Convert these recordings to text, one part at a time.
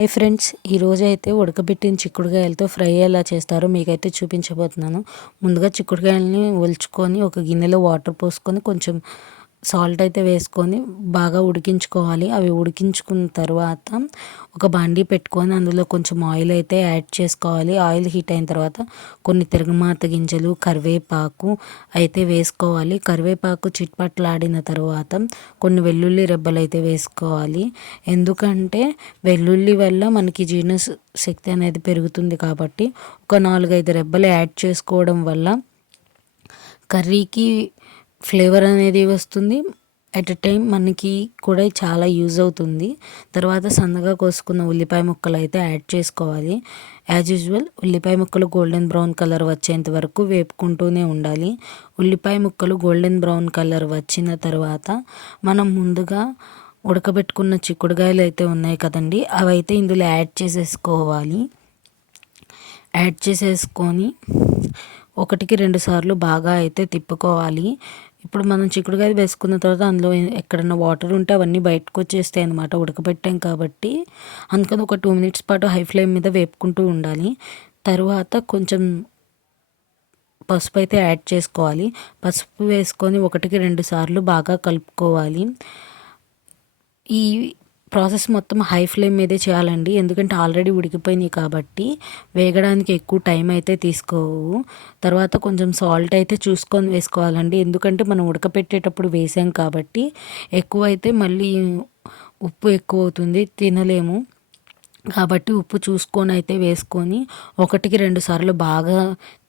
Hi friends, ఈరోజైతే ఉడకబెట్టిన చిక్కుడుకాయలతో fry ఎలా చేస్తారో మీకైతే చూపించబోతున్నాను. ముందుగా చిక్కుడుకాయలని ఒలుచుకొని ఒక గిన్నెలో వాటర్ పోసుకొని కొంచెం సాల్ట్ అయితే వేసుకొని బాగా ఉడికించుకోవాలి. అవి ఉడికించుకున్న తర్వాత ఒక బాండీ పెట్టుకొని అందులో కొంచెం ఆయిల్ అయితే యాడ్ చేసుకోవాలి. ఆయిల్ హీట్ అయిన తర్వాత కొన్ని తిరగమాత గింజలు, కరివేపాకు అయితే వేసుకోవాలి. కరివేపాకు చిట్పట్లాడిన తర్వాత కొన్ని వెల్లుల్లి రెబ్బలు అయితే వేసుకోవాలి. ఎందుకంటే వెల్లుల్లి వల్ల మనకి జీర్ణ శక్తి అనేది పెరుగుతుంది కాబట్టి ఒక 4-5 రెబ్బలు యాడ్ చేసుకోవడం వల్ల కర్రీకి ఫ్లేవర్ అనేది వస్తుంది. ఎట్ ఎ టైం మనకి కూడా చాలా యూజ్ అవుతుంది. తర్వాత సన్నగా కోసుకున్న ఉల్లిపాయ ముక్కలు అయితే యాడ్ చేసుకోవాలి. యాజ్ యూజువల్ ఉల్లిపాయ ముక్కలు గోల్డెన్ బ్రౌన్ కలర్ వచ్చేంత వరకు వేపుకుంటూనే ఉండాలి. ఉల్లిపాయ ముక్కలు గోల్డెన్ బ్రౌన్ కలర్ వచ్చిన తర్వాత మనం ముందుగా ఉడకబెట్టుకున్న చిక్కుడుకాయలు అయితే ఉన్నాయి కదండి, అవి అయితే ఇందులో యాడ్ చేసేసుకోవాలి. యాడ్ చేసేసుకొని 1-2 సార్లు బాగా అయితే తిప్పుకోవాలి. ఇప్పుడు మనం చిక్కుడుకాయలు వేసుకున్న తర్వాత అందులో ఎక్కడన్నా వాటర్ ఉంటే అవన్నీ బయటకు వచ్చేస్తాయి అన్నమాట, ఉడకబెట్టాం కాబట్టి. అందుకని ఒక 2 మినిట్స్ పాటు హై ఫ్లేమ్ మీద వేపుకుంటూ ఉండాలి. తర్వాత కొంచెం పసుపు అయితే యాడ్ చేసుకోవాలి. పసుపు వేసుకొని 1-2 సార్లు బాగా కలుపుకోవాలి. ఈ ప్రాసెస్ మొత్తం హై ఫ్లేమ్ మీదే చేయాలండి, ఎందుకంటే ఆల్రెడీ ఉడికిపోయినాయి కాబట్టి వేగడానికి ఎక్కువ టైం అయితే తీసుకోవు. తర్వాత కొంచెం సాల్ట్ అయితే చూసుకొని వేసుకోవాలండి, ఎందుకంటే మనం ఉడకపెట్టేటప్పుడు వేసాం కాబట్టి ఎక్కువ అయితే మళ్ళీ ఉప్పు ఎక్కువ అవుతుంది, తినలేము. కాబట్టి ఉప్పు చూసుకొని అయితే వేసుకొని 1-2 సార్లు బాగా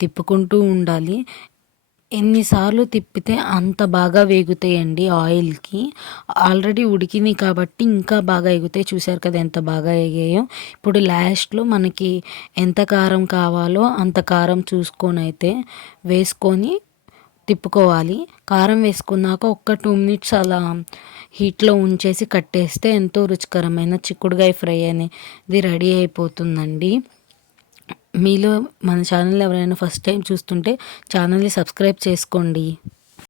తిప్పుకుంటూ ఉండాలి. ఎన్నిసార్లు తిప్పితే అంత బాగా వేగుతాయండి ఆయిల్కి. ఆల్రెడీ ఉడికినాయి కాబట్టి ఇంకా బాగా ఎగుతాయి. చూసారు కదా ఎంత బాగా ఎగాయో. ఇప్పుడు లాస్ట్లో మనకి ఎంత కారం కావాలో అంత కారం చూసుకొని అయితే వేసుకొని తిప్పుకోవాలి. కారం వేసుకున్నాక ఒక్క 2 మినిట్స్ అలా హీట్లో ఉంచేసి కట్టేస్తే ఎంతో రుచికరమైన చిక్కుడుకాయ ఫ్రై అనేది రెడీ అయిపోతుందండి. మీలో మన ఛానల్ ఎవరైనా ఫస్ట్ టైం చూస్తుంటే ఛానల్ని సబ్స్క్రైబ్ చేసుకోండి.